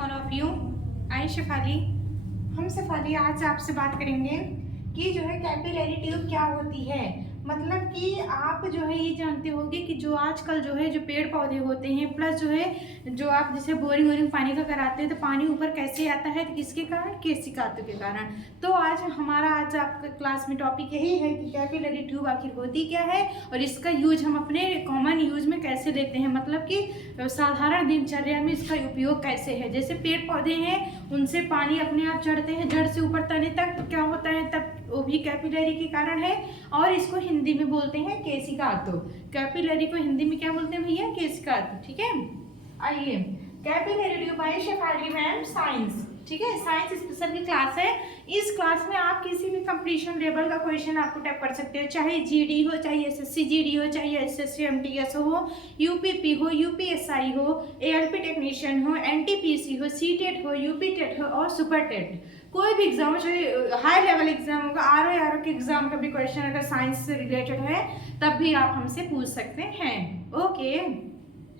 All of you. I Shefali. हम शेफाली आज आपसे बात करेंगे कि जो है कैपिलरी ट्यूब क्या होती है। मतलब कि आप जो है ये जानते होंगे कि जो आजकल जो है जो पेड़ पौधे होते हैं प्लस जो है जो आप जैसे बोरिंग वोरिंग पानी का कराते हैं तो पानी ऊपर कैसे आता है, तो किसके कारण, केशिकाओं के कारण। तो आज आपका क्लास में टॉपिक यही है कि कैपिलरी ट्यूब आखिर होती क्या है और इसका यूज हम अपने कॉमन यूज में कैसे लेते हैं, मतलब कि साधारण दिनचर्या में इसका उपयोग कैसे है। जैसे पेड़ पौधे हैं उनसे पानी अपने आप चढ़ते हैं जड़ से ऊपर तने तक, तो क्या होता है तब वो भी कैपिलरी के कारण है। और इसको हिंदी में बोलते हैं केशिकाओं। कैपिलरी को हिंदी में क्या बोलते हैं भैया, केशिकाओं। ठीक है, आइए capillary tube by Shefali ma'am science. ठीक है, साइंस स्पेशल की क्लास है। इस क्लास में आप किसी भी कंपटीशन लेवल का क्वेश्चन आपको टाइप कर सकते हो, चाहे जीडी हो, चाहे एसएससी जीडी हो, चाहे एसएससी एमटीएस हो, यूपीपी हो, यूपीएसआई हो, एएलपी टेक्नीशियन हो, एनटीपीसी हो, सीटेट हो, यूपी टेट हो और सुपर टेट। कोई भी एग्जाम चाहे हाई लेवल एग्जाम होगा, आरओ के एग्जाम का भी क्वेश्चन अगर साइंस से रिलेटेड है तब भी आप हमसे पूछ सकते हैं। ओके,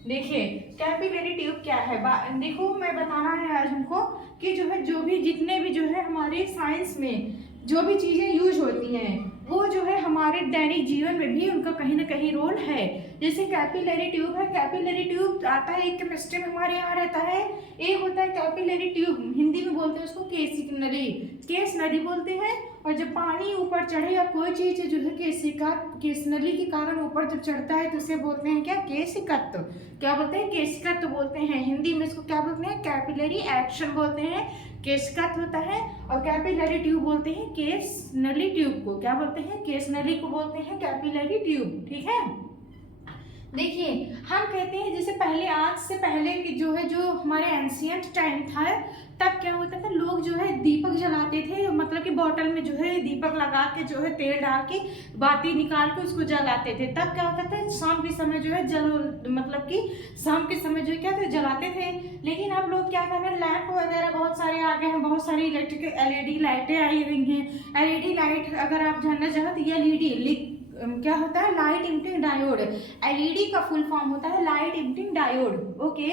देखिए कैपिलरी ट्यूब क्या है। देखो मैं बताना है आज हमको कि जो है जो भी जितने भी जो है हमारे साइंस में जो भी चीज़ें यूज होती हैं वो जो है हमारे दैनिक जीवन में भी उनका कहीं ना कहीं रोल है। जैसे कैपिलरी ट्यूब है, कैपिलरी ट्यूब आता है एक केमिस्ट्री में हमारे यहाँ रहता है, एक होता है कैपिलरी ट्यूब, हिंदी में बोलते हैं उसको केसिक नली, केस नली बोलते हैं। और जब पानी ऊपर चढ़े या कोई चीज़ जो है केस नली के कारण ऊपर जब चढ़ता है तो उसे बोलते हैं क्या, केशिकत्व। क्या बोलते हैं, केशिकत्व बोलते हैं। हिंदी में इसको क्या बोलते हैं, कैपिलरी एक्शन बोलते हैं, केशिकत्व होता है। और कैपिलरी ट्यूब बोलते हैं केस नली ट्यूब को, क्या बोलते हैं, केस नली को बोलते हैं कैपिलरी ट्यूब। ठीक है, देखिए हम कहते हैं जैसे पहले, आज से पहले की जो है जो हमारे एंशियंट टाइम था तब क्या होता था, लोग जो है दीपक जलाते थे, मतलब कि बोतल में जो है दीपक लगा के जो है तेल डाल के बाती निकाल के उसको जलाते थे। तब क्या होता था, शाम के समय जो है मतलब कि शाम के समय जो है क्या थे, जलाते थे। लेकिन अब लोग क्या कर रहे हैं, लैंप वगैरह बहुत सारे आ गए हैं, बहुत सारी इलेक्ट्रिक एलईडी लाइटें आई हुई हैं। एलईडी लाइट अगर आप जानना चाहो तो एलईडी क्या होता है, लाइट इमिटिंग डायोड। एलईडी का फुल फॉर्म होता है लाइट इमिटिंग डायोड। ओके,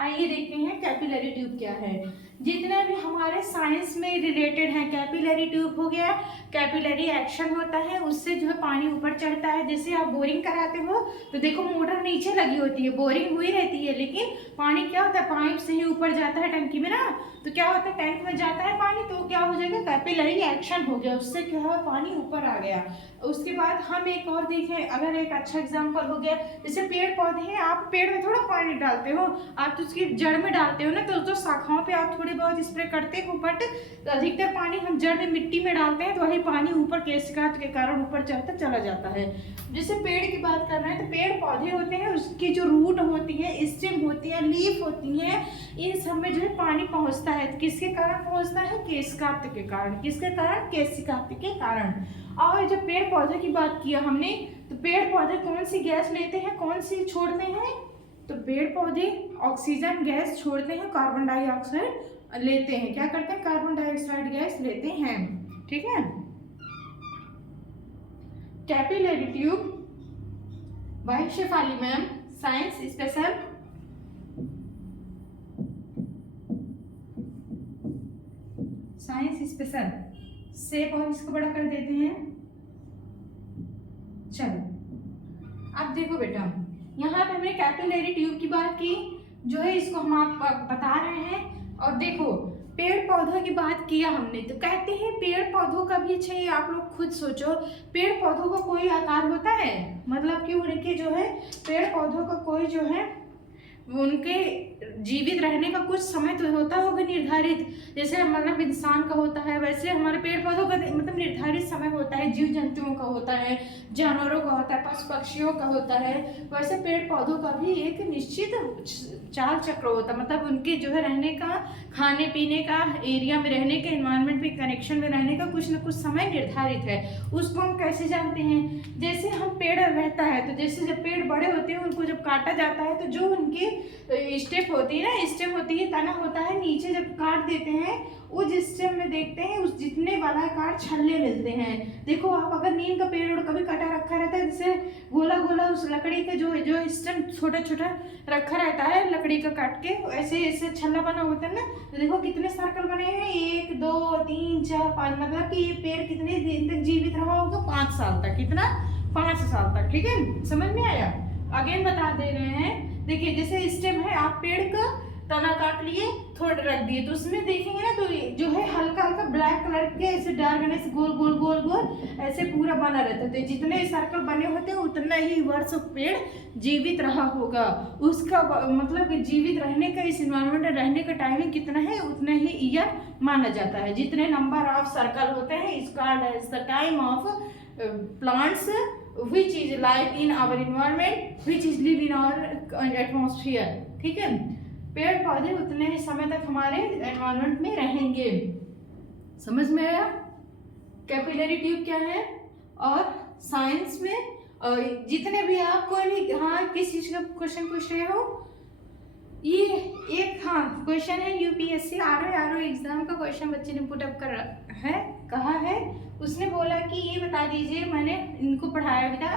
आइए देखते हैं कैपिलरी ट्यूब क्या है। जितने भी हमारे साइंस में रिलेटेड हैं, कैपिलरी ट्यूब हो गया, कैपिलरी एक्शन होता है, उससे जो है पानी ऊपर चढ़ता है। जैसे आप बोरिंग कराते हो तो देखो मोटर नीचे लगी होती है, बोरिंग हुई रहती है, लेकिन पानी क्या होता है, पाइप से ही ऊपर जाता है टंकी में ना, तो क्या होता है टैंक में जाता है पानी, तो क्या हो जाएगा, कैपिलरी एक्शन हो गया, उससे क्या हुआ, पानी ऊपर आ गया। उसके बाद हम एक और देखें, अगर एक अच्छा एग्जाम्पल हो गया, जैसे पेड़ पौधे हैं, आप पेड़ में थोड़ा पानी डालते हो, आप तो उसकी जड़ में डालते हो ना, तो शाखाओं पे आप थोड़ी बहुत स्प्रे करते हो, बट अधिकतर पानी हम जड़ में मिट्टी में डालते हैं तो वही पानी ऊपर केशिकाओं के कारण ऊपर चढ़ता चला जाता है। जैसे पेड़ की बात कर रहे हैं तो पेड़ पौधे होते हैं, उसकी जो रूट होती है, स्टेम होती है, लीफ होती है, इन सब में जो है पानी पहुंचता है। तो किसके कारण पहुंचता है, केशिकाओं के कारण। किसके कारण, केशिकाओं के कारण। और जब पेड़ पौधे की बात किया हमने, तो पेड़ पौधे कौन सी गैस लेते हैं, कौन सी छोड़ते हैं, तो पेड़ पौधे ऑक्सीजन गैस छोड़ते हैं, कार्बन डाइऑक्साइड लेते हैं। क्या करते हैं, कार्बन डाइऑक्साइड गैस लेते हैं। ठीक है, capillary tube by Shefali ma'am science special. Science special shape और इसको बड़ा कर देते हैं। चलो अब देखो बेटा, यहाँ पे हमने कैपिलरी ट्यूब की बात की, जो है इसको हम आप बता रहे हैं। और देखो पेड़ पौधों की बात किया हमने, तो कहते हैं पेड़ पौधों का भी, अच्छा ये आप लोग खुद सोचो, पेड़ पौधों का कोई आकार होता है, मतलब कि उनके जो है पेड़ पौधों का कोई जो है उनके जीवित रहने का कुछ समय तो होता होगा निर्धारित, जैसे मतलब इंसान का होता है, वैसे हमारे पेड़ पौधों का मतलब निर्धारित समय होता है, जीव जंतुओं का होता है, जानवरों का होता है, पशु पक्षियों का होता है, वैसे पेड़ पौधों का भी एक निश्चित चाल चक्र होता है, मतलब उनके जो है रहने का, खाने पीने का, एरिया में रहने का, एनवायरनमेंट में कनेक्शन में रहने का कुछ न कुछ समय निर्धारित है। उसको हम कैसे जानते हैं, जैसे हम पेड़ रहता है तो जैसे जब पेड़ बड़े होते हैं उनको जब काटा जाता है तो जो उनके स्टेप होती है ना, स्टेम होती है, तना होता है, नीचे जब काट देते हैं उस स्टेम में देखते हैं उस जितने वाला काट छल्ले मिलते हैं। देखो आप अगर नीम का पेड़ और कभी कटा रखा रहता है, जैसे गोला गोला उस लकड़ी का जो स्टेम छोटा छोटा रखा रहता है लकड़ी का काट के, ऐसे ऐसे छल्ला बना होता है ना, तो देखो कितने सर्कल बने हैं, 1 2 3 4 5, मतलब कि ये पेड़ कितने दिन तक जीवित रहा होगा, 5 साल तक। कितना? 5 साल तक। ठीक है, समझ में आया? अगेन बता दे रहे हैं, देखिए जैसे स्टेम है, आप पेड़ का तना काट लिए, थोड़ा रख दिए, तो उसमें देखेंगे ना तो जो है हल्का हल्का ब्लैक कलर के ऐसे डार्क से गोल गोल गोल गोल ऐसे पूरा बना रहता है। तो जितने सर्कल बने होते हैं उतना ही वर्ष पेड़ जीवित रहा होगा। उसका मतलब जीवित रहने का, इस इन्वायरमेंट में रहने का टाइमिंग कितना है, उतना ही ईयर माना जाता है। जितने नंबर ऑफ सर्कल होते हैं, is called as the time of plants which is live in our environment, which is live in our atmosphere। ठीक है, पेड़ पौधे उतने ही समय तक हमारे एनवायरनमेंट में रहेंगे। समझ में आया? कैपिलरी ट्यूब क्या है? और साइंस में जितने भी आप कोई भी, हाँ किस चीज का क्वेश्चन पूछ रहे हो, ये एक हाँ क्वेश्चन है यूपीएससी आरओ एग्जाम का क्वेश्चन बच्चे ने पुट अप कर है, कहा है, उसने बोला कि ये बता दीजिए, मैंने इनको पढ़ाया भी था,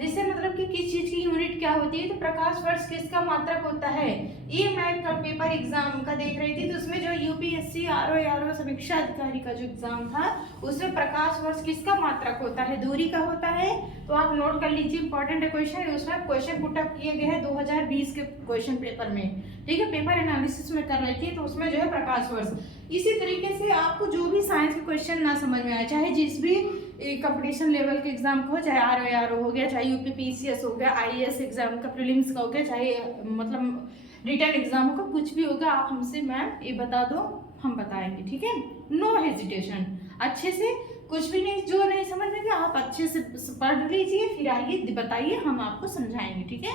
जिससे मतलब कि किस चीज की यूनिट क्या होती है, तो प्रकाश वर्ष किसका मात्रक होता है। ये मैं कल पेपर एग्जाम का देख रही थी, तो उसमें जो यूपीएससी आरओ समीक्षा अधिकारी का जो एग्जाम था उसमें प्रकाश वर्ष किसका मात्रक होता है, दूरी का होता है। तो आप नोट कर लीजिए, इंपॉर्टेंट है क्वेश्चन, उसमें क्वेश्चन पुट अप किए गए हैं 2020 के क्वेश्चन पेपर में। ठीक है, पेपर एनालिसिस में कर रही थी, तो उसमें जो है प्रकाश वर्ष। इसी तरीके से आपको जो भी साइंस के क्वेश्चन ना समझ में आए, चाहे जिस भी कंपटीशन लेवल के एग्जाम का हो, चाहे आरओ हो गया, चाहे यूपीपीसीएस हो गया, आईएएस एग्जाम का प्रीलिम्स का हो गया, चाहे मतलब रिटर्न एग्जाम का कुछ भी होगा, आप हमसे मैम ये बता दो, हम बताएंगे। ठीक है, नो हेजिटेशन, अच्छे से कुछ भी नहीं, जो नहीं समझ में आप अच्छे से पढ़ लीजिए, फिर आइए बताइए, हम आपको समझाएंगे। ठीक है,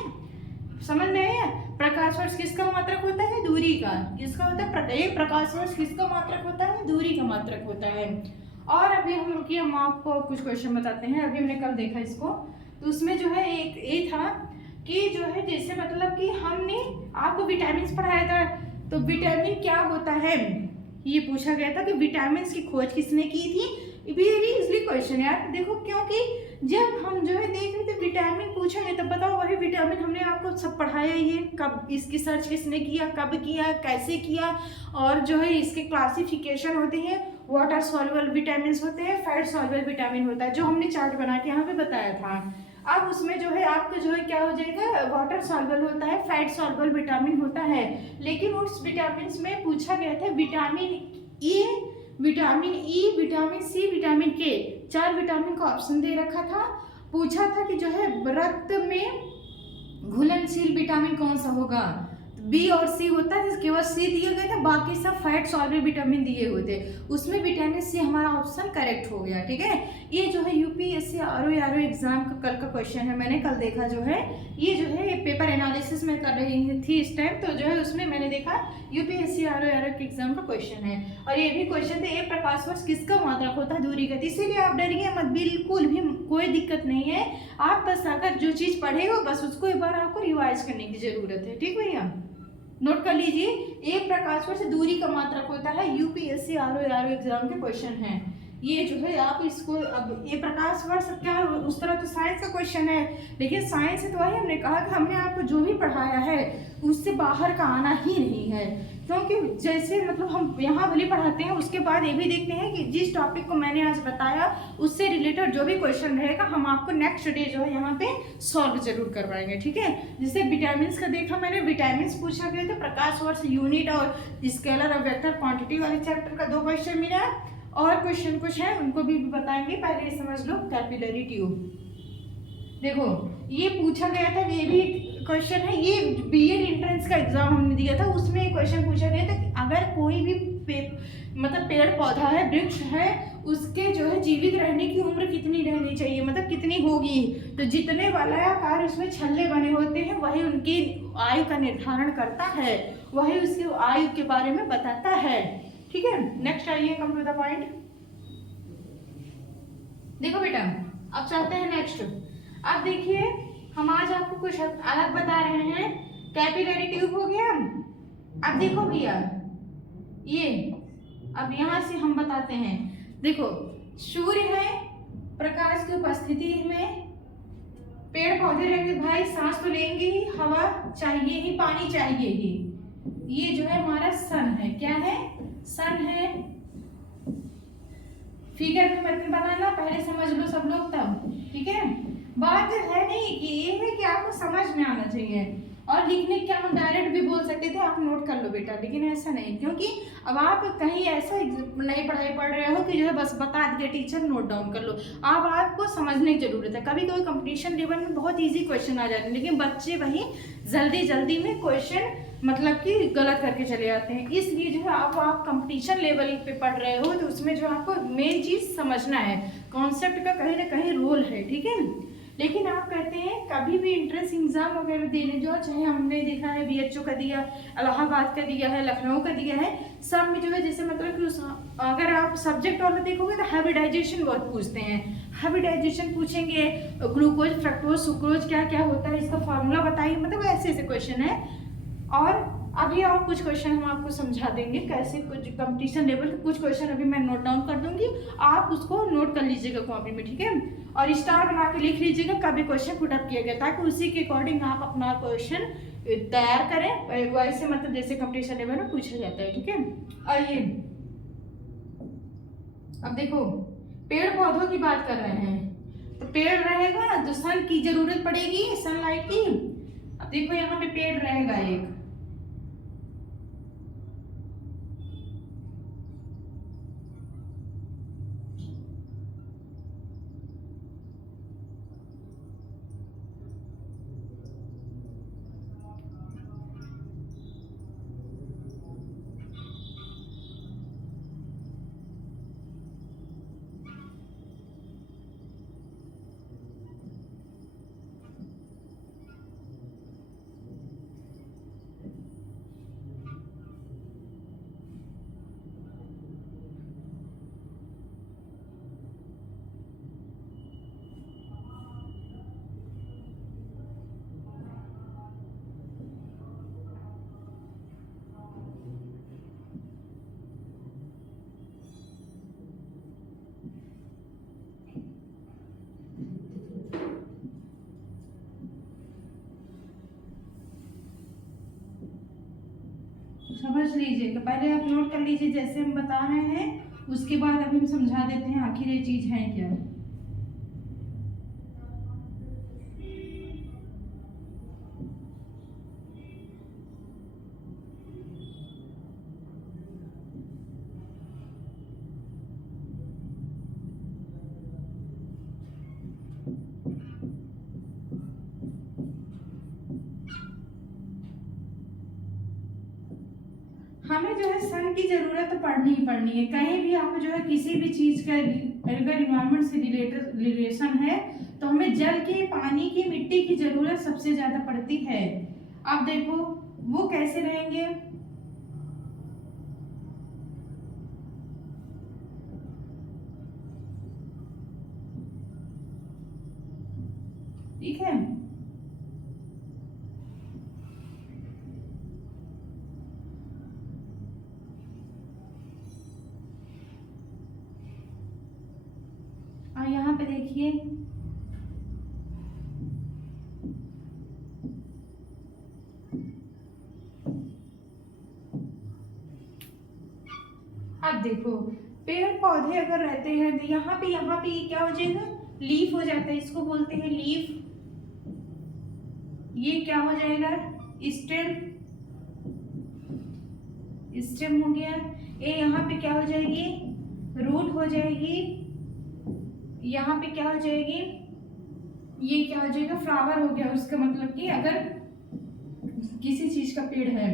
समझ में आया? प्रकाश वर्ष किसका मात्रक होता है, दूरी का। किसका होता है? एक प्रकाश वर्ष किसका मात्रक होता है, दूरी का मात्रक होता है। और अभी हम रुकिए, हम आपको कुछ क्वेश्चन बताते हैं। अभी हमने कल देखा इसको, तो उसमें जो है एक ये था कि जो है जैसे मतलब कि हमने आपको विटामिन पढ़ाया था, तो विटामिन क्या होता है ये पूछा गया था कि विटामिन की खोज किसने की थी। वेरी इजली क्वेश्चन यार, देखो क्योंकि जब हम जो है देख रहे थे विटामिन पूछेंगे तब बताओ वही विटामिन हमने आपको सब पढ़ाया ही है, कब इसकी सर्च किसने किया, कब किया, कैसे किया, और जो है इसके क्लासिफिकेशन होते हैं, वाटर सॉल्युबल विटामिन होते हैं, फैट सॉल्युबल विटामिन होता है, जो हमने चार्ट बना के यहाँ पे बताया था। अब उसमें जो है आपका जो है क्या हो जाएगा, वाटर सॉल्युबल होता है, फैट सॉल्युबल विटामिन होता है, लेकिन उस विटामिन में पूछा गया था vitamin A, vitamin E, vitamin C, vitamin K, 4 vitamin का ऑप्शन दे रखा था। पूछा था कि जो है रक्त में घुलनशील विटामिन कौन सा होगा, बी और सी होता है, केवल सी दिए गए थे, बाकी सब फैट सॉल्युबल विटामिन दिए हुए थे, उसमें विटामिन सी हमारा ऑप्शन करेक्ट हो गया। ठीक है, ये जो है यूपीएससी आरओ एग्जाम का कल का क्वेश्चन है, मैंने कल देखा जो है, ये जो है पेपर एनालिसिस में कर रही थी इस टाइम, तो जो है उसमें मैंने देखा यूपीएससी आरओ के एग्जाम का क्वेश्चन है, और ये भी क्वेश्चन थे, एक प्रकाश वर्ष किसका मात्रक होता है, दूरी का। इसीलिए आप डरिए मत, बिल्कुल भी कोई दिक्कत नहीं है, आप बस अगर जो चीज़ पढ़े हो बस उसको एक बार आपको रिवाइज करने की जरूरत है। ठीक भैया, नोट कर लीजिए, एक प्रकाश वर्ष दूरी का मात्रक होता है, यूपीएससी आरओ एग्जाम के क्वेश्चन है ये जो है। आप इसको अब ये प्रकाश वर्ष क्या उस तरह तो साइंस का क्वेश्चन है, लेकिन साइंस है तो वही हमने कहा कि हमने आपको जो भी पढ़ाया है उससे बाहर का आना ही नहीं है, क्योंकि जैसे मतलब हम यहाँ भले पढ़ाते हैं, उसके बाद ये भी देखते हैं कि जिस टॉपिक को मैंने आज बताया उससे रिलेटेड जो भी क्वेश्चन रहेगा हम आपको नेक्स्ट डे जो है यहाँ पे सॉल्व जरूर करवाएंगे। ठीक है, जैसे विटामिन का देखा मैंने, विटामिन पूछा गया था, प्रकाश वर्ष यूनिट और स्केलर और वेक्टर क्वांटिटी वाले चैप्टर का 2 क्वेश्चन मिला, और क्वेश्चन कुछ है उनको भी बताएंगे। पहले ये समझ लो कैपिलरी ट्यूब, देखो ये पूछा गया था, ये भी क्वेश्चन है, ये बीएड एंट्रेंस का एग्जाम हमने दिया था, उसमें क्वेश्चन पूछा गया था कि अगर कोई भी मतलब पेड़ पौधा है, वृक्ष है, उसके जो है जीवित रहने की उम्र कितनी रहनी चाहिए, मतलब कितनी होगी, तो जितने वलयाकार उसमें छल्ले बने होते हैं वही उनकी आयु का निर्धारण करता है, वही उसकी आयु के बारे में बताता है। ठीक है, नेक्स्ट आइए, कम टू द पॉइंट। देखो बेटा, अब चलते हैं नेक्स्ट। अब देखिए, हम आज आपको कुछ अलग बता रहे हैं कैपिलरी ट्यूब हो गया। अब देखो भैया ये, अब यहाँ से हम बताते हैं, देखो सूर्य है, प्रकाश की उपस्थिति में पेड़ पौधे रहेंगे भाई, सांस तो लेंगे ही, हवा चाहिए ही, पानी चाहिए ही। ये जो है हमारा सन है, क्या है, सन है। फिगर में मत बनाना, पहले समझ लो सब लोग तब, ठीक है। बात है नहीं कि ये है कि आपको समझ में आना चाहिए, और लिखने क्या हम डायरेक्ट भी बोल सकते थे आप नोट कर लो बेटा, लेकिन ऐसा नहीं, क्योंकि अब आप कहीं ऐसा नई पढ़ाई पढ़ रहे हो कि जो है बस बता दिया टीचर नोट डाउन कर लो। अब आपको समझने की जरूरत है। कभी कभी कंपटीशन लेवल में बहुत इजी क्वेश्चन आ जाते हैं, लेकिन बच्चे वहीं जल्दी में क्वेश्चन मतलब कि गलत करके चले जाते हैं। इसलिए जो है आप कंपटीशन लेवल पे पढ़ रहे हो तो उसमें जो आपको मेन चीज़ समझना है, कॉन्सेप्ट का कहीं ना कहीं रोल है, ठीक है। लेकिन आप कहते हैं कभी भी इंट्रेंस एग्जाम वगैरह देने जो, चाहे हमने देखा है BHO का दिया, इलाहाबाद का दिया है, लखनऊ का दिया है, सब में जो है जैसे मतलब कि अगर आप सब्जेक्ट वाला देखोगे तो हाइब्रिडाइजेशन बहुत पूछते हैं। हाइब्रिडाइजेशन पूछेंगे, ग्लूकोज फ्रक्टोज सुक्रोज क्या क्या होता है, इसका फॉर्मूला बताइए, मतलब ऐसे ऐसे क्वेश्चन है। और अभी और कुछ क्वेश्चन हम आपको समझा देंगे कैसे, कुछ कंपटीशन लेवल के कुछ क्वेश्चन अभी मैं नोट डाउन कर दूंगी, आप उसको नोट कर लीजिएगा कॉपी में, ठीक है। और स्टार बना के लिख लीजिएगा कभी क्वेश्चन पुट अप किया गया, ताकि उसी के अकॉर्डिंग आप अपना क्वेश्चन तैयार करें, वैसे मतलब जैसे कंपटीशन लेवल में पूछा जाता है, ठीक है। आइए अब देखो, पेड़ पौधों की बात कर रहे हैं, तो पेड़ रहेगा तो सन की जरूरत पड़ेगी, सनलाइट की। अब देखो यहाँ पे पेड़ रहेगा एक, समझ लीजिए। तो पहले आप नोट कर लीजिए जैसे हम बता रहे हैं, उसके बाद अभी हम समझा देते हैं आखिर ये चीज है क्या। हमें जो है सन की जरूरत तो पड़नी ही पड़नी है, कहीं भी आप जो है किसी भी चीज का अगर इन्वायरमेंट से रिलेशन है तो हमें जल की, पानी की, मिट्टी की जरूरत सबसे ज्यादा पड़ती है। अब देखो वो कैसे रहेंगे, ठीक है। और यहाँ पे देखिए अब देखो पेड़ पौधे अगर रहते हैं तो यहाँ पे क्या हो जाएगा, लीफ हो जाता है, इसको बोलते हैं लीफ। ये क्या हो जाएगा, स्टेम, स्टेम हो गया। ये यहाँ पे क्या हो जाएगी, रूट हो जाएगी। यहाँ पे क्या हो जाएगी, ये क्या हो जाएगा, फ्लावर हो गया। उसका मतलब कि अगर किसी चीज का पेड़ है,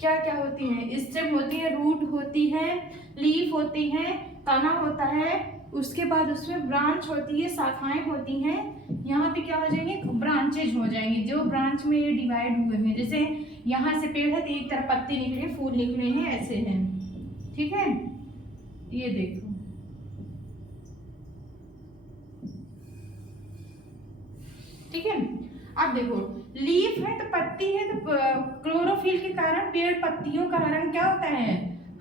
क्या क्या होती है, स्टेम होती है, रूट होती है, लीफ होती है, तना होता है, उसके बाद उसमें ब्रांच होती है, शाखाएं होती हैं। यहाँ पे क्या हो जाएंगे, ब्रांचेज हो जाएंगे, जो ब्रांच में ये डिवाइड हुए हैं। जैसे यहाँ से पेड़ है तो एक तरफ पत्ते निकले, फूल निकले हैं, ऐसे हैं, ठीक है। ये देखो ठीक है। अब देखो लीफ है तो पत्ती है, तो क्लोरोफिल के कारण पेड़ पत्तियों का रंग क्या होता है,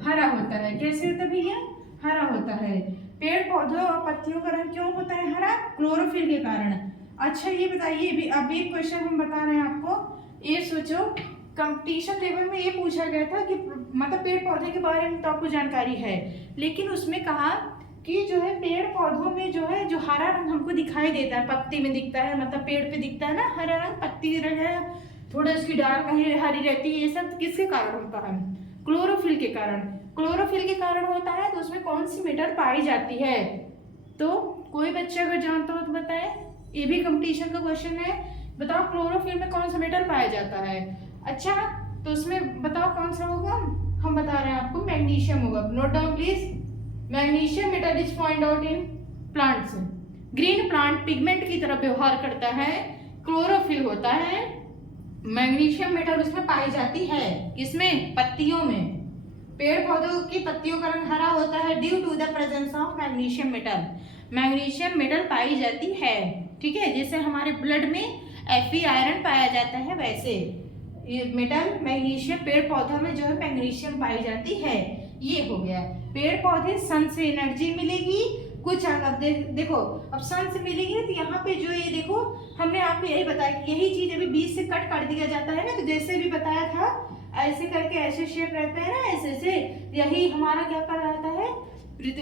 हरा होता है। कैसे होता है भैया, हरा होता है। पेड़ पौधों और पत्तियों का रंग क्यों होता है हरा, क्लोरोफिल के कारण। अच्छा ये बताइए, अभी एक क्वेश्चन हम बता रहे हैं आपको, ये सोचो कंपटीशन लेवल में ये पूछा गया था कि मतलब पेड़ पौधे के बारे में तो आपको जानकारी है, लेकिन उसमें कहा कि जो है पेड़ पौधों में जो है जो हरा रंग हमको दिखाई देता है, पत्ती में दिखता है, मतलब पेड़ पे दिखता है ना हरा रंग, पत्ती रंग है थोड़ा उसकी डार्क हरी रहती है, ये सब किसके कारण होता है, क्लोरोफिल के कारण। क्लोरोफिल के कारण होता है, तो उसमें कौन सी मेटल पाई जाती है, तो कोई बच्चा अगर जानता हो तो बताए, ये भी कंपटीशन का क्वेश्चन है। बताओ क्लोरोफिल में कौन सा मेटल पाया जाता है। अच्छा तो उसमें बताओ कौन सा होगा, हम बता रहे हैं आपको मैग्नीशियम होगा। Note down please, magnesium metal is find out in plants. Green plant pigment की तरह व्यवहार करता है, क्लोरोफिल होता है, मैग्नीशियम मेटल उसमें पाई जाती है, किसमें, पत्तियों में। पेड़ पौधों की पत्तियों का रंग हरा होता है due to the presence of magnesium metal, magnesium metal पाई जाती है, ठीक है। जैसे हमारे ब्लड में Fe आयरन पाया जाता है, वैसे ये मेटल मैग्नीशियम पेड़ पौधों में जो है मैग्नीशियम पाई जाती है। ये हो गया, पेड़ पौधे सन से एनर्जी मिलेगी कुछ। अब देखो अब सन से मिलेगी तो यहाँ पे जो ये देखो हमने आपको यही बताया कि यही चीज अभी बीच से कट कर दिया जाता है ना, तो जैसे भी बताया था ऐसे करके ऐसे शेप रहता है ना, ऐसे से यही हमारा क्या कर रहता है,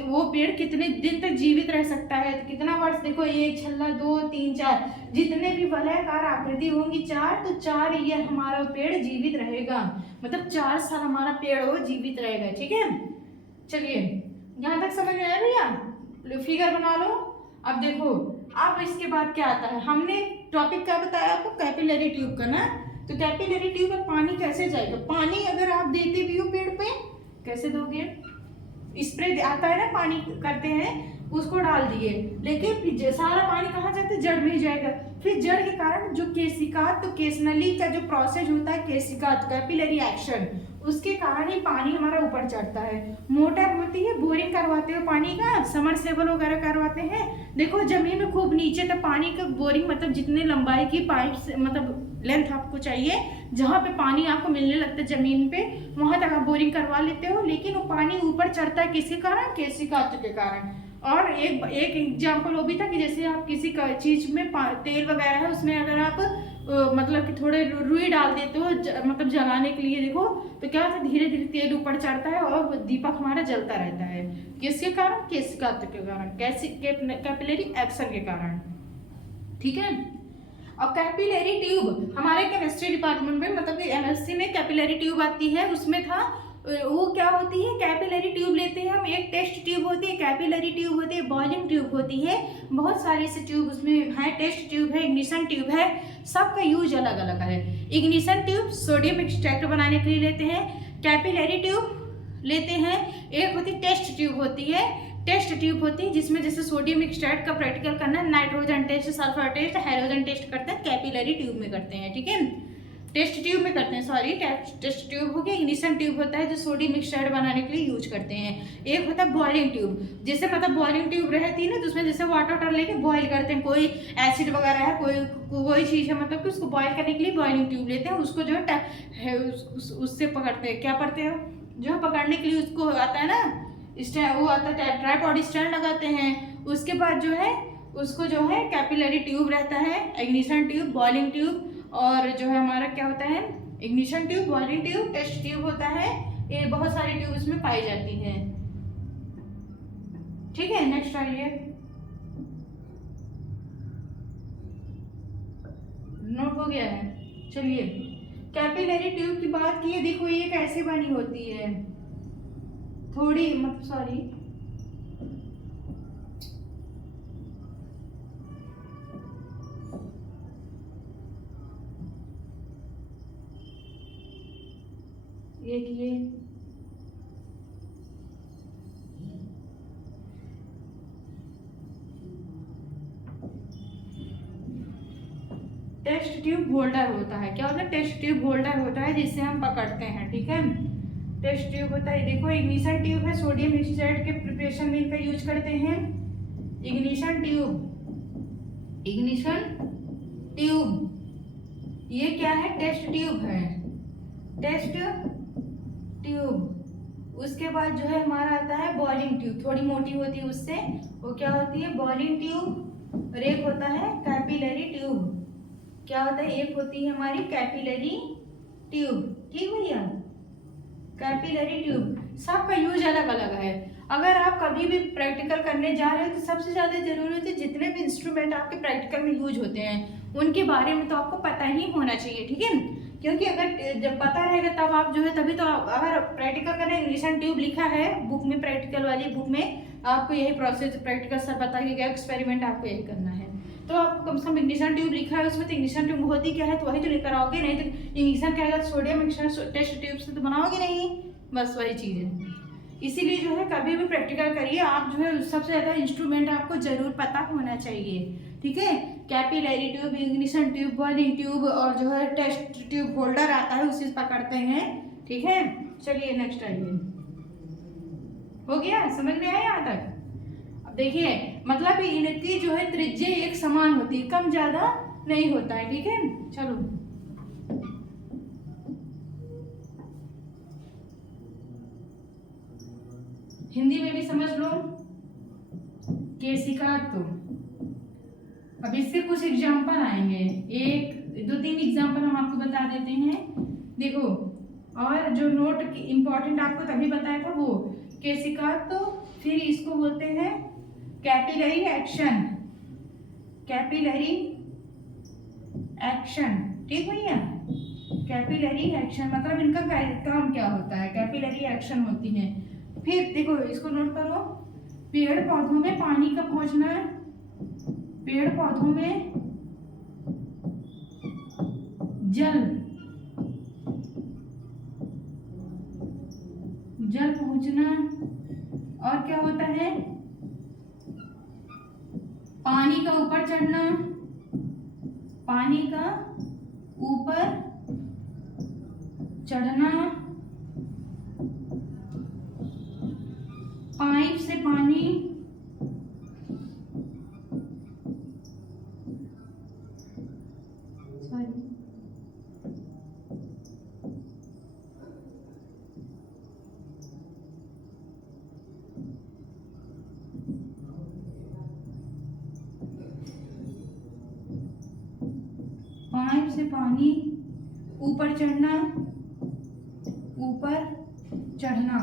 वो पेड़ कितने दिन तक जीवित रह सकता है, तो कितना वर्ष, देखो एक छल्ला 2 3 4 जितने भी वलयाकार आकृति होंगी 4, तो 4 ईयर हमारा पेड़ जीवित रहेगा, मतलब 4 साल हमारा पेड़ वो जीवित रहेगा, ठीक है। चलिए यहाँ तक समझ में आया भैया, फिगर बना लो। अब देखो अब इसके बाद क्या आता है, हमने टॉपिक क्या बताया आपको, कैपिलरी ट्यूब का ना, तो कैपिलरी ट्यूब में पानी कैसे जाएगा, पानी अगर आप देते भी हो पेड़ पे कैसे दोगे, स्प्रे आता है ना पानी करते हैं उसको डाल दिए, लेकिन फिर सारा पानी कहाँ जाता है, जड़ में ही जाएगा। फिर जड़ के कारण जो केशिकात, तो केशनली का जो प्रोसेस होता है केशिकात कैपिलरी एक्शन, उसके कारण ही पानी हमारा ऊपर चढ़ता है। मोटर होती है, बोरिंग करवाते हो पानी का, समरसेबल वगैरह करवाते हैं, देखो जमीन में खूब नीचे तक पानी का बोरिंग, मतलब जितने लंबाई की पाइप से मतलब लेंथ आपको चाहिए, जहाँ पे पानी आपको मिलने लगता है जमीन पे, वहां तक आप बोरिंग करवा लेते हो, लेकिन वो पानी ऊपर चढ़ता है किसके कारण, केशिकात के कारण। और एक एग्जाम्पल वो भी था कि जैसे आप किसी चीज में तेल वगैरह है उसमें अगर आप मतलब कि थोड़े रुई डाल देते हो मतलब जलाने के लिए, देखो तो क्या होता है, धीरे धीरे तेल ऊपर चढ़ता है और दीपक हमारा जलता रहता है, किसके कारण, केशिकात के कारण, कैपिलरी एक्शन के कारण, ठीक है। और कैपिलरी ट्यूब हमारे केमिस्ट्री डिपार्टमेंट में मतलब कि एमएससी में कैपिलरी ट्यूब आती है, उसमें था वो क्या होती है, कैपिलरी ट्यूब लेते हैं हम, एक टेस्ट ट्यूब होती है, कैपिलरी ट्यूब होती है, बॉयलिंग ट्यूब होती है, बहुत सारे से ट्यूब उसमें है, टेस्ट ट्यूब है, इग्निशन ट्यूब है, सबका यूज अलग अलग है। इग्निशन ट्यूब सोडियम एक्सट्रैक्ट बनाने के लिए लेते हैं, कैपिलरी ट्यूब लेते हैं, एक होती टेस्ट ट्यूब होती है, टेस्ट ट्यूब होती है जिसमें जैसे सोडियम एक्सट्रैक्ट का प्रैक्टिकल करना है, nitrogen test, sulphur test, hydrogen test करते हैं, कैपिलरी ट्यूब में करते हैं, ठीक है, टेस्ट ट्यूब में करते हैं, सॉरी टेस्ट ट्यूब हो गया। इग्निशन ट्यूब होता है जो सोडियम एक्सट्रैक्ट बनाने के लिए यूज करते हैं। एक होता है बॉइलिंग ट्यूब, जैसे मतलब बॉइलिंग ट्यूब रहती है ना, तो उसमें जैसे वाटर लेके बॉईल करते हैं, कोई एसिड वगैरह है, कोई चीज़ है, मतलब कि उसको बॉईल करने के लिए बॉइलिंग ट्यूब लेते हैं, उसको जो है उससे पकड़ते हैं, क्या पढ़ते हो, जो पकड़ने के लिए उसको आता है ना स्टैंड, वो आता है ट्राइपॉड स्टैंड लगाते हैं, उसके बाद जो है उसको जो है कैपिलरी ट्यूब रहता है, इग्निशन ट्यूब, बॉइलिंग ट्यूब, और जो है हमारा क्या होता है, ignition tube, boiling tube, test tube होता है, ये बहुत सारी ट्यूब इसमें पाई जाती हैं, ठीक है। नेक्स्ट आइए, नोट हो गया है, चलिए कैपिलरी ट्यूब की बात की है, देखो ये कैसे बनी होती है, थोड़ी मतलब सॉरी एक ये टेस्ट ट्यूब होल्डर होता है, क्या होता है, टेस्ट ट्यूब होल्डर होता है जिससे हम पकड़ते हैं, ठीक है। टेस्ट ट्यूब होता है, देखो इग्निशन ट्यूब है, सोडियम एक्सट्रैक्ट के प्रिपरेशन में इनका यूज करते हैं, इग्निशन ट्यूब, इग्निशन ट्यूब ये क्या है, टेस्ट ट्यूब है, टेस्ट ट्यूब। उसके बाद जो है हमारा आता है बॉलिंग ट्यूब, थोड़ी मोटी होती है उससे, वो क्या होती है, बॉलिंग ट्यूब। और एक होता है कैपिलरी ट्यूब। क्या होता है, एक होती है हमारी कैपिलरी ट्यूब। ठीक भैया, कैपिलरी ट्यूब। सबका यूज अलग अलग है। अगर आप कभी भी प्रैक्टिकल करने जा रहे हो तो सबसे ज़्यादा जरूरी होती है जितने भी इंस्ट्रूमेंट आपके प्रैक्टिकल में यूज होते हैं उनके बारे में तो आपको पता ही होना चाहिए। ठीक है, क्योंकि अगर जब पता रहेगा तब आप जो है, तभी तो अगर प्रैक्टिकल करने इग्निशन ट्यूब लिखा है बुक में, प्रैक्टिकल वाली बुक में आपको यही प्रोसेस प्रैक्टिकल सर बताइए क्या एक्सपेरिमेंट आपको यही करना है, तो आपको कम से कम इग्निशन ट्यूब लिखा है उसमें, तो इग्निशन ट्यूब होती क्या है तो वही तो लेकर आओगे, नहीं तो इग्निशन क्या है सोडियम मिक्सचर टेस्ट ट्यूब से तो बनाओगे नहीं। बस वही चीज़ है, इसीलिए जो है कभी भी प्रैक्टिकल करिए आप जो है सबसे ज़्यादा इंस्ट्रूमेंट आपको जरूर पता होना चाहिए। ठीक है, capillary tube, ignition tube, bowling tube और जो है टेस्ट ट्यूब होल्डर आता है उसी से पकड़ते हैं। ठीक है, चलिए नेक्स्ट आइए। हो गया, समझ में आया यहाँ तक? अब देखिए मतलब इनकी जो है त्रिज्या एक समान होती है, कम ज्यादा नहीं होता है। ठीक है, चलो हिंदी में भी समझ लो केशिका। तो अब इसके कुछ एग्जाम्पल आएंगे, एक दो तीन एग्जाम्पल हम आपको बता देते हैं। देखो, और जो नोट इम्पोर्टेंट आपको तभी बताया था वो केशिका। तो फिर इसको बोलते हैं कैपिलरी एक्शन, कैपिलरी एक्शन। ठीक भैया, कैपिलरी एक्शन मतलब इनका काम क्या होता है, कैपिलरी एक्शन होती है। फिर देखो इसको नोट करो, पेड़ पौधों में पानी का पहुंचना, पेड़ पौधों में जल पहुंचना, और क्या होता है, पानी का ऊपर चढ़ना, पानी का ऊपर चढ़ना, पाइप से पानी पाइप से पानी ऊपर चढ़ना, ऊपर चढ़ना,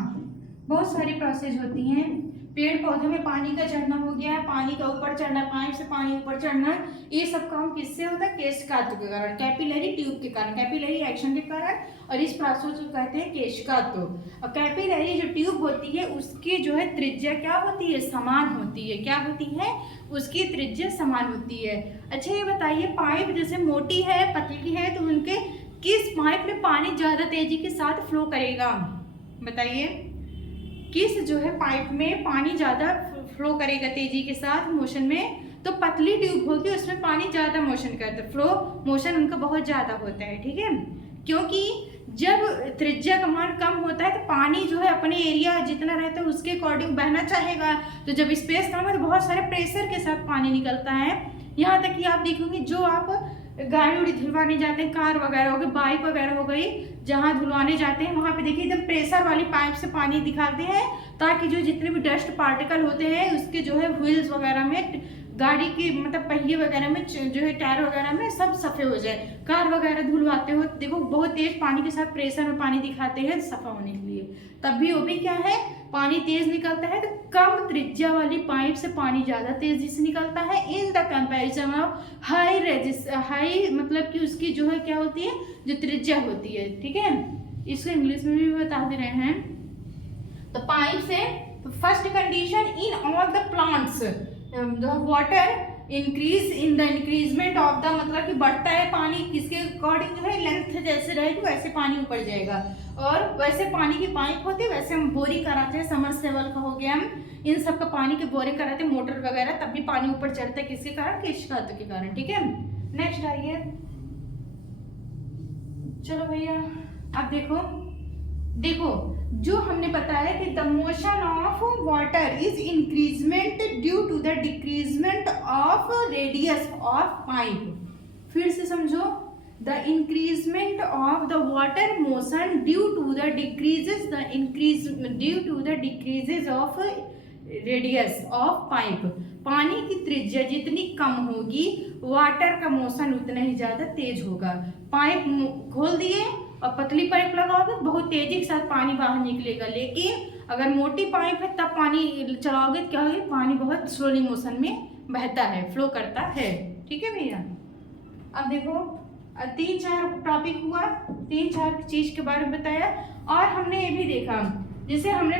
बहुत सारी प्रोसेस होती हैं। पेड़ पौधों में पानी का चढ़ना हो गया है, पानी का ऊपर चढ़ना, पाइप से पानी ऊपर चढ़ना, ये सब काम किससे होता है, केशिकात्व के कारण, कैपिलरी ट्यूब के कारण, कैपिलरी एक्शन के कारण, और इस प्रोसेस को कहते हैं केशिकात्व। और कैपिलरी जो ट्यूब होती है उसकी जो है त्रिज्या क्या होती है, समान होती है। क्या होती है, उसकी त्रिज्या समान होती है। अच्छा ये बताइए, पाइप जैसे मोटी है पतली है तो उनके किस पाइप में पानी ज्यादा तेजी के साथ फ्लो करेगा, बताइए किस जो है पाइप में पानी ज्यादा फ्लो करेगा तेजी के साथ मोशन में, तो पतली ट्यूब होगी उसमें पानी ज्यादा मोशन करता है, फ्लो मोशन उनका बहुत ज्यादा होता है। ठीक है, क्योंकि जब त्रिज्या का मान कम होता है तो पानी जो है अपने एरिया जितना रहता है उसके अकॉर्डिंग बहना चाहेगा, तो जब स्पेस कम है तो बहुत सारे प्रेशर के साथ पानी निकलता है। यहाँ तक कि आप देखोगे जो आप गाड़ी उड़ी धुलवाने जाते हैं, कार वगैरह हो गई, बाइक वगैरह हो गई, जहाँ धुलवाने जाते हैं वहाँ पे देखिए एकदम प्रेशर वाली पाइप से पानी दिखाते हैं, ताकि जो जितने भी डस्ट पार्टिकल होते हैं उसके जो है व्हील्स वगैरह में, गाड़ी की मतलब पहिए वगैरह में जो है टायर वगैरह में सब सफे हो जाए। कार वगैरह धुलवाते हो देखो बहुत तेज पानी के साथ प्रेशर में पानी दिखाते हैं सफा होने के लिए, तब भी वो भी क्या है, पानी तेज निकलता है। तो कम त्रिज्या वाली पाइप से पानी ज्यादा तेजी से निकलता है in the comparison of high मतलब कि उसकी जो है क्या होती है, जो त्रिज्या होती है। ठीक है, इसको इंग्लिश में भी बता दे रहे हैं। तो पाइप से first condition in all the plants water increase in the increasement of the मतलब कि बढ़ता है पानी किसके अकॉर्डिंग जो है, लेंथ जैसे रहेगी वैसे पानी ऊपर जाएगा, और वैसे पानी की पाइप होती है वैसे हम बोरिंग कराते हैं, समरसेबल का हो गया, हम इन सब का पानी के बोरिंग कराते हैं, मोटर वगैरह, तब भी पानी ऊपर चढ़ता है किसके कारण, केशिकात्व के कारण। ठीक है, नेक्स्ट आइए, चलो भैया अब देखो जो हमने बताया कि the motion of water is increasement due to the decreasement of radius of pipe. फिर से समझो, the increasement of the water motion due to the decreases of radius of pipe. पानी की त्रिज्या जितनी कम होगी वाटर का मोशन उतना ही ज्यादा तेज होगा। पाइप खोल दिए और पतली पाइप लगाओगे बहुत तेजी के साथ पानी बाहर निकलेगा, लेकिन अगर मोटी पाइप है तब पानी चलाओगे क्या होगा, पानी बहुत स्लोली मोशन में बहता है, फ्लो करता है। ठीक है भैया। अब देखो 3-4 टॉपिक हुआ, 3-4 चीज के बारे में बताया, और हमने ये भी देखा जैसे हमने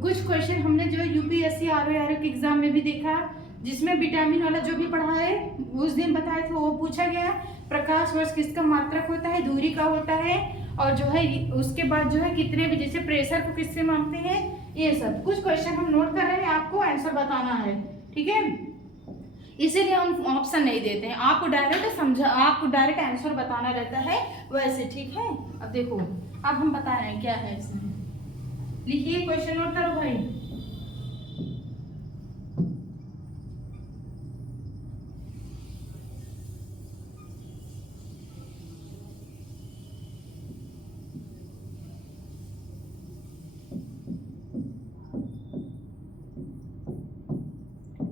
कुछ क्वेश्चन हमने जो यूपीएससी आरओ के एग्जाम में भी देखा, जिसमें विटामिन वाला जो भी पढ़ा है उस दिन बताए थे वो पूछा गया। प्रकाश वर्ष किसका मात्रक होता है, दूरी का होता है, और जो है उसके बाद जो है कितने भी, जैसे प्रेशर को किससे मापते हैं, ये सब कुछ क्वेश्चन हम नोट कर रहे हैं, आपको आंसर बताना है। ठीक है, इसीलिए हम ऑप्शन नहीं देते हैं, आपको डायरेक्ट आंसर बताना रहता है वैसे। ठीक है, अब देखो अब हम बता रहे हैं क्या है इसमें, लिखिए क्वेश्चन नोट करो भाई।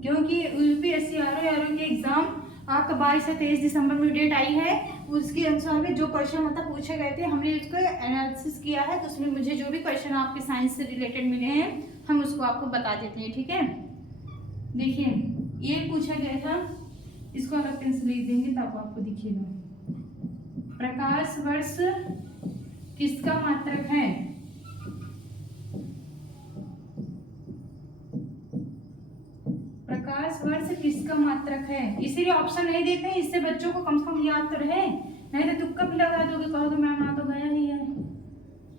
क्योंकि यूपीएससी आरओ के एग्जाम आपका 22 से 23 दिसंबर में डेट आई है, उसके अनुसार में जो क्वेश्चन मतलब पूछे गए थे हमने उसको एनालिसिस किया है, तो उसमें मुझे जो भी क्वेश्चन आपके साइंस से रिलेटेड मिले हैं हम उसको आपको बता देते हैं। ठीक है, देखिए ये पूछा गया था, इसको अलग पेन से लिख देंगे तब आपको दिखेगा। प्रकाश वर्ष किसका मात्रक है, प्रकाश वर्ष किसका मात्रक है, इसीलिए ऑप्शन नहीं देते हैं, इससे बच्चों को कम से कम याद तो रहे, नहीं तो तुक्का भी लगा दोगे, कहोगे मैम आ तो गया ही है।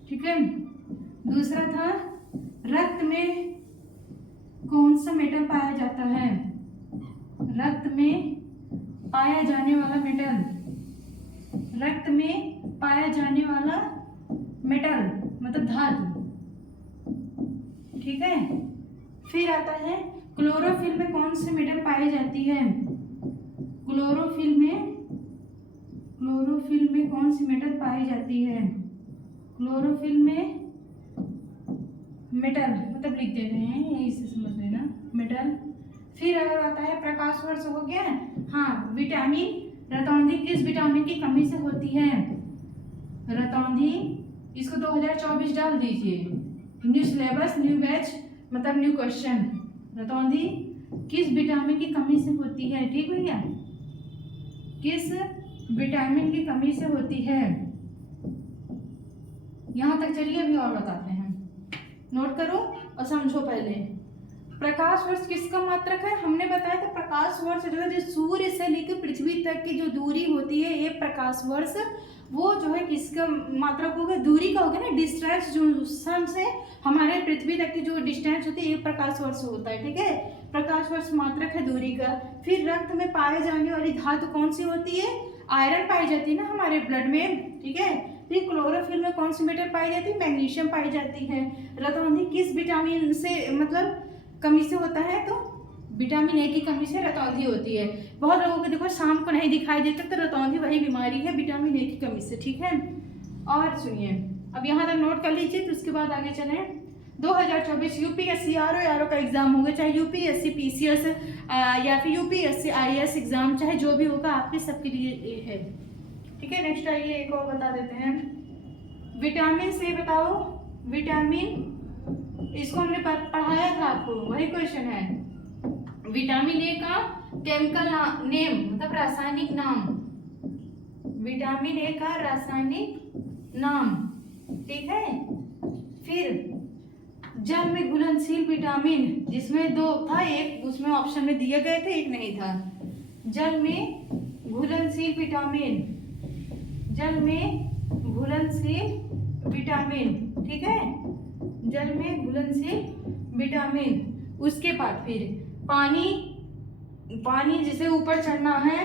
ठीक है, दूसरा था रक्त में कौन सा मेटल पाया जाता है, रक्त में पाया जाने वाला मेटल, रक्त में पाया जाने वाला मेटल मतलब धातु। ठीक है, फिर आता है क्लोरोफिल में कौन सी मेटल पाई जाती है, क्लोरोफिल में कौन सी मेटल पाई जाती है, क्लोरोफिल में मेटल मतलब लिख दे रहे हैं, यही से समझ लेना मेटल। फिर अगर आता है प्रकाश वर्ष हो गया, हाँ विटामिन रतौंधी किस विटामिन की कमी से होती है, रतौंधी, इसको 2024 डाल दीजिए, न्यू सिलेबस न्यू बैच मतलब न्यू क्वेश्चन, रतौंधी किस विटामिन की कमी से होती है। ठीक भैया, किस विटामिन की कमी से होती है, यहां तक चलिए अभी और बताते हैं, नोट करो और समझो। पहले प्रकाश वर्ष किसका मात्रक है, हमने बताया था प्रकाश वर्ष जो है जो सूर्य से लेकर पृथ्वी तक की जो दूरी होती है ये प्रकाश वर्ष, वो जो है किसका मात्रक होगा, दूरी का होगा ना, डिस्टेंस जो सन से हमारे पृथ्वी तक की जो डिस्टेंस होती है ये प्रकाश वर्ष होता है। ठीक है, प्रकाश वर्ष मात्रक है दूरी का। फिर रक्त में पाए जाने वाली धातु कौन सी होती है, आयरन पाई जाती है ना हमारे ब्लड में। ठीक है, फिर क्लोरोफिल में कौन सी मेटल पाई जाती है, मैग्नीशियम पाई जाती है। रतौंधी किस विटामिन से मतलब कमी से होता है, तो विटामिन ए की कमी से रतौंधी होती है। बहुत लोगों को देखो शाम को नहीं दिखाई देता, तो रतौंधी वही बीमारी है विटामिन ए की कमी से। ठीक है, और सुनिए अब यहाँ तक नोट कर लीजिए, तो उसके बाद आगे चलें। 2024 यूपीएससी आरओ का एग्जाम होगा, चाहे यूपीएससी पीसीएस या फिर यूपीएससी आईएएस एग्जाम, चाहे जो भी होगा आपके सबके लिए है। ठीक है, नेक्स्ट आइए एक और बता देते हैं, विटामिन से बताओ, विटामिन इसको हमने पढ़ाया था आपको, वही क्वेश्चन है। विटामिन ए का केमिकल नेम मतलब रासायनिक नाम, विटामिन ए का रासायनिक नाम। ठीक है, फिर जल में घुलनशील विटामिन, जिसमें 2 था, एक उसमें ऑप्शन में दिए गए थे, एक नहीं था। जल में घुलनशील विटामिन, जल में घुलनशील विटामिन। ठीक है, जल में घुलनशील विटामिन। उसके बाद फिर पानी जिसे ऊपर चढ़ना है,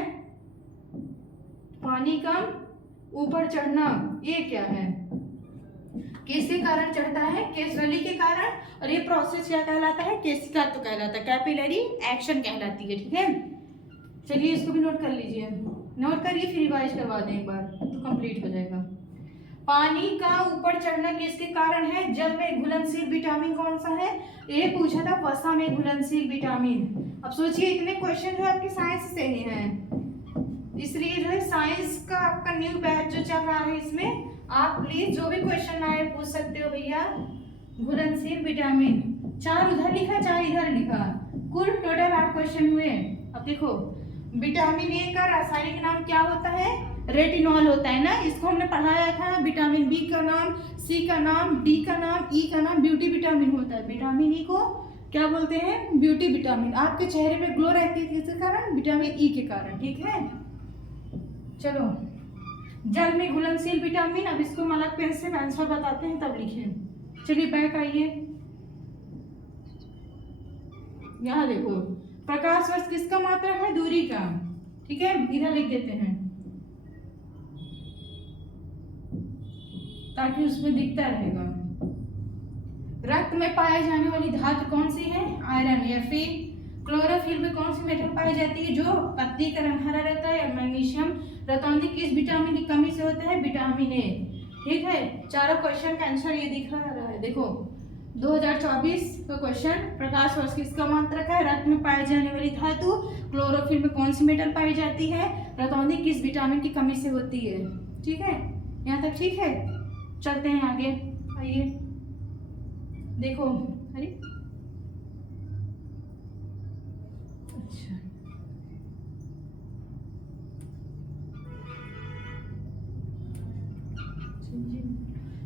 पानी का ऊपर चढ़ना, ये क्या है, किसके कारण चढ़ता है, केसरली के कारण, और ये प्रोसेस क्या कहलाता है, केसिका कहलाता है, कैपिलरी एक्शन कहलाती है। ठीक है, चलिए इसको भी नोट कर लीजिए। नोट करिए, फिर रिवाइज करवा दें एक बार तो कंप्लीट हो जाएगा। पानी का ऊपर चढ़ना किसके कारण है? जल में घुलनशील विटामिन कौन सा है? ये पूछा था, वसा में घुलनशील विटामिन। अब सोचिए इतने क्वेश्चन जो आपके साइंस से ही हैं, इसलिए जो है साइंस का आपका न्यू बैच जो चल रहा है, इसमें आप प्लीज जो भी क्वेश्चन आए पूछ सकते हो भैया। घुलनशील विटामिन 4 उधर लिखा, 4 इधर लिखा, कुल टोटल 8 क्वेश्चन हुए। अब देखो, विटामिन ए का रासायनिक नाम क्या होता है? रेटिनॉल होता है ना, इसको हमने पढ़ाया था। विटामिन बी का नाम, सी का नाम, डी का नाम, ई का नाम ब्यूटी विटामिन होता है। विटामिन ई को क्या बोलते हैं? Beauty vitamin. आपके चेहरे पे ग्लो रहती है किसके कारण? विटामिन ई के कारण, ठीक है। चलो, जल में घुलनशील विटामिन, अब इसको हम अलग पेन से आंसर बताते हैं तब लिखें। चलिए बैक आइए, यहाँ देखो, प्रकाश वर्ष किसका मात्रा है? दूरी का, ठीक है, इधर लिख देते हैं ताकि उसमें दिखता रहेगा। रक्त में पाए जाने वाली धातु कौन सी है? आयरन। या फिर क्लोरोफिल में कौन सी मेटल पाई जाती है जो पत्ती का रंग हरा रहता है? मैग्नीशियम। रतौंधी किस विटामिन की कमी से होता है? विटामिन ए, ठीक है। चारों क्वेश्चन का आंसर ये दिख रहा है, देखो 2024 का क्वेश्चन, प्रकाश वर्ष किसका मात्रक है? रक्त में पाई जाने वाली धातु। क्लोरोफिल में कौन सी मेटल पाई जाती है? रतौंधी किस विटामिन की कमी से होती है? ठीक है, यहाँ तक ठीक है। चलते हैं आगे, आइए देखो। अरे अच्छा,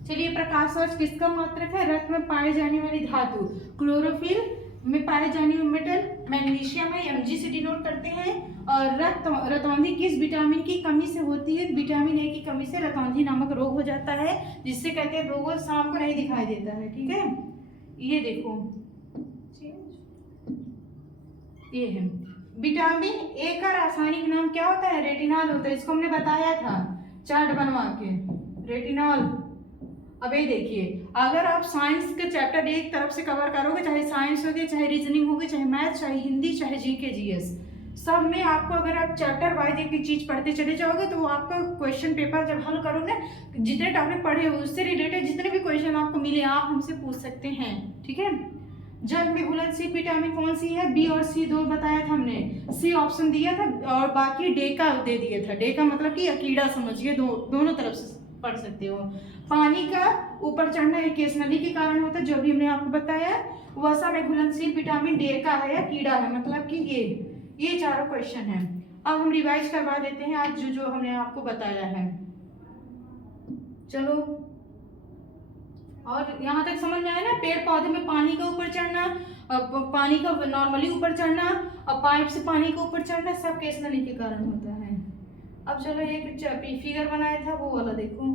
चलिए, प्रकाश वर्ष किसका मात्रक है? रक्त में पाए जाने वाली धातु। क्लोरोफिल में पाए जाने वाली मेटल मैग्नीशियम है, Mg से डिनोट करते हैं। और रतौंधी किस विटामिन की कमी से होती है? विटामिन ए की कमी से रतौंधी नामक रोग हो जाता है, जिससे कहते हैं रोग शाम को नहीं दिखाई देता है, ठीक है। ये देखो, ये है विटामिन ए का रासायनिक नाम क्या होता है? रेटिनॉल होता है। इसको हमने बताया था चार्ट बनवा के, रेटिनॉल। अब ये देखिए, अगर आप साइंस के चैप्टर एक तरफ से कवर करोगे, चाहे साइंस हो गया, चाहे रीजनिंग हो गई, चाहे मैथ, चाहे हिंदी, चाहे जीके जीएस, सब में आपको अगर आप चैप्टर वाइज एक एक चीज पढ़ते चले जाओगे तो आपका क्वेश्चन पेपर जब हल करोगे, जितने टॉपिक पढ़े हो उससे रिलेटेड जितने भी क्वेश्चन आपको मिले आप हमसे पूछ सकते हैं, ठीक है। जल में घुलनशील विटामिन कौन सी है? बी और सी दो बताया था हमने, सी ऑप्शन दिया था और बाकी डे का दे दिया था। डे का मतलब कि अकीड़ा समझिए, दोनों तरफ से पढ़ सकते हो। पानी का ऊपर चढ़ना एक केस नली के कारण होता है, जो भी हमने आपको बताया। वसा में घुलनशील विटामिन डे का है या कीड़ा है, मतलब कि ये चारों क्वेश्चन है। अब हम रिवाइज करवा देते हैं आज जो हमने आपको बताया है। चलो, और यहाँ तक समझ में आया ना? पेड़ पौधे में पानी का ऊपर चढ़ना, पानी का नॉर्मली ऊपर चढ़ना और पाइप से पानी का ऊपर चढ़ना सब केस नली के कारण होता है। अब चलो एक फिगर बनाया था वो वाला देखो।